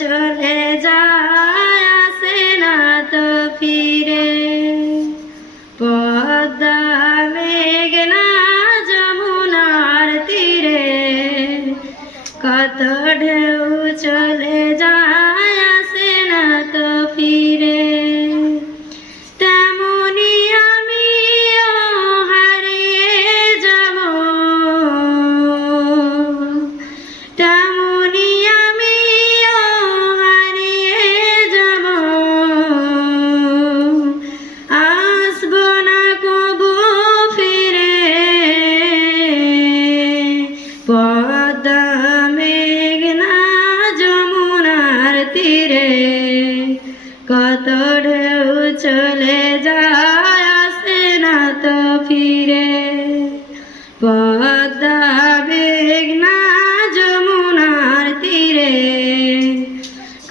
চলে যায় আসে না তো ফিরে। পদ্মা মেঘনা যমুনার তীরে কত ঢেউ চলে যায় আসে না তো ফিরে। তেমনি আমিও হারিয়ে যাব, তেমনি আমিও হারিয়ে যাব, আসবো না কবু ফিরে। পদ্মা মেঘনা যমুনার তীরে কত ঢেউ চলে যায় আসে না তো ফিরে। পদ্মা মেঘনা যমুনার তীরে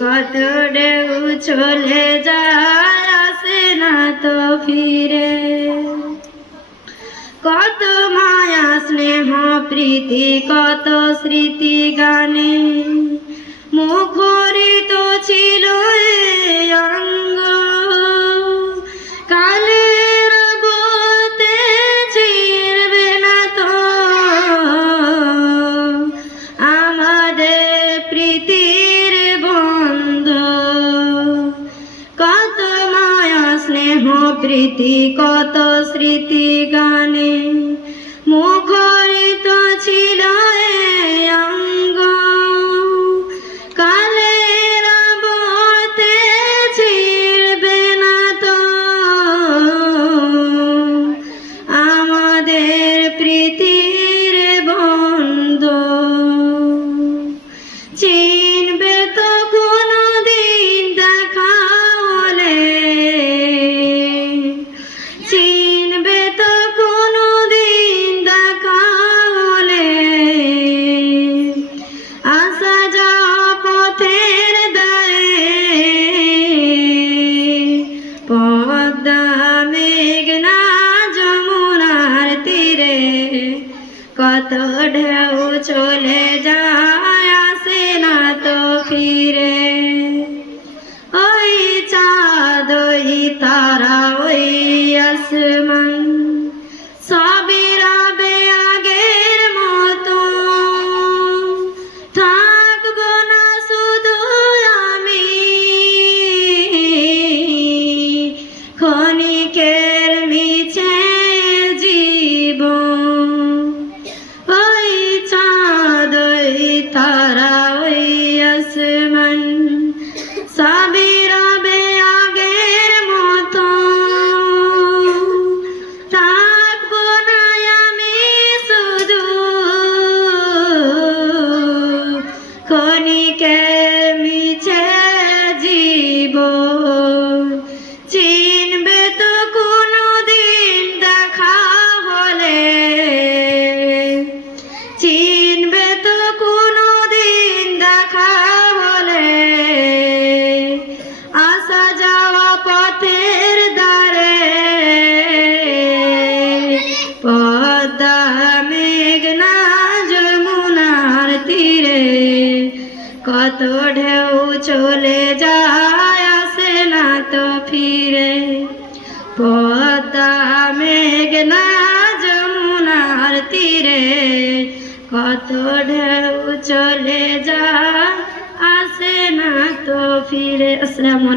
কত ঢেউ চলে যায় আসে না তো ফিরে। কত মায়া স্নেহ প্রীতি কত স্মৃতি গানে মুখরিত ছিল এই অঙ্গ। কালের বতে ছিড়বে না তো আমাদের প্রীতির বন্ধ। কত মায়া স্নেহ প্রীতি কত স্মৃতি গানে মুখরিত ছিল এই অঙ্গ। কালের বতে ছিড়বে না তো আমাদের প্রীতির বন্ধ। চিনবে তো কোনো দিন দেখা হলে, চিনবে তো কোনো দিন দেখা হলে, আসা যাওয়া পথের দায়ে। পদ্মা মেঘনা যমুনার তীরে কত ঢেউ চলে যায় আসে না তো ফিরে। ওই চাঁদ ওই তারা ওই আসমান সবই রবে আগের মতো। থাকবো না শুধু আমি ক্ষণিকের মিছে জীবন। ওই চাঁদ ওই তারা ওই আসমান সবই রবে আগের মতো। থাকবো না আমি শুধু ক্ষণিকের মিছে জীবন। চিনবে তো কোনো দিন দেখা হলে, চিনবে তো কোনো দিন দেখা হলে, আসা যাওয়া পথের দ্বারে। পদ্মা মেঘনা যমুনার তীরে কত ঢেউ চলে যায় আসে না তো ফিরে। পদ্মা মেঘনা যমুনার তীরে কত ঢেউ চলে যায় আসে না তো ফিরে। আসসালামু আলাইকুম।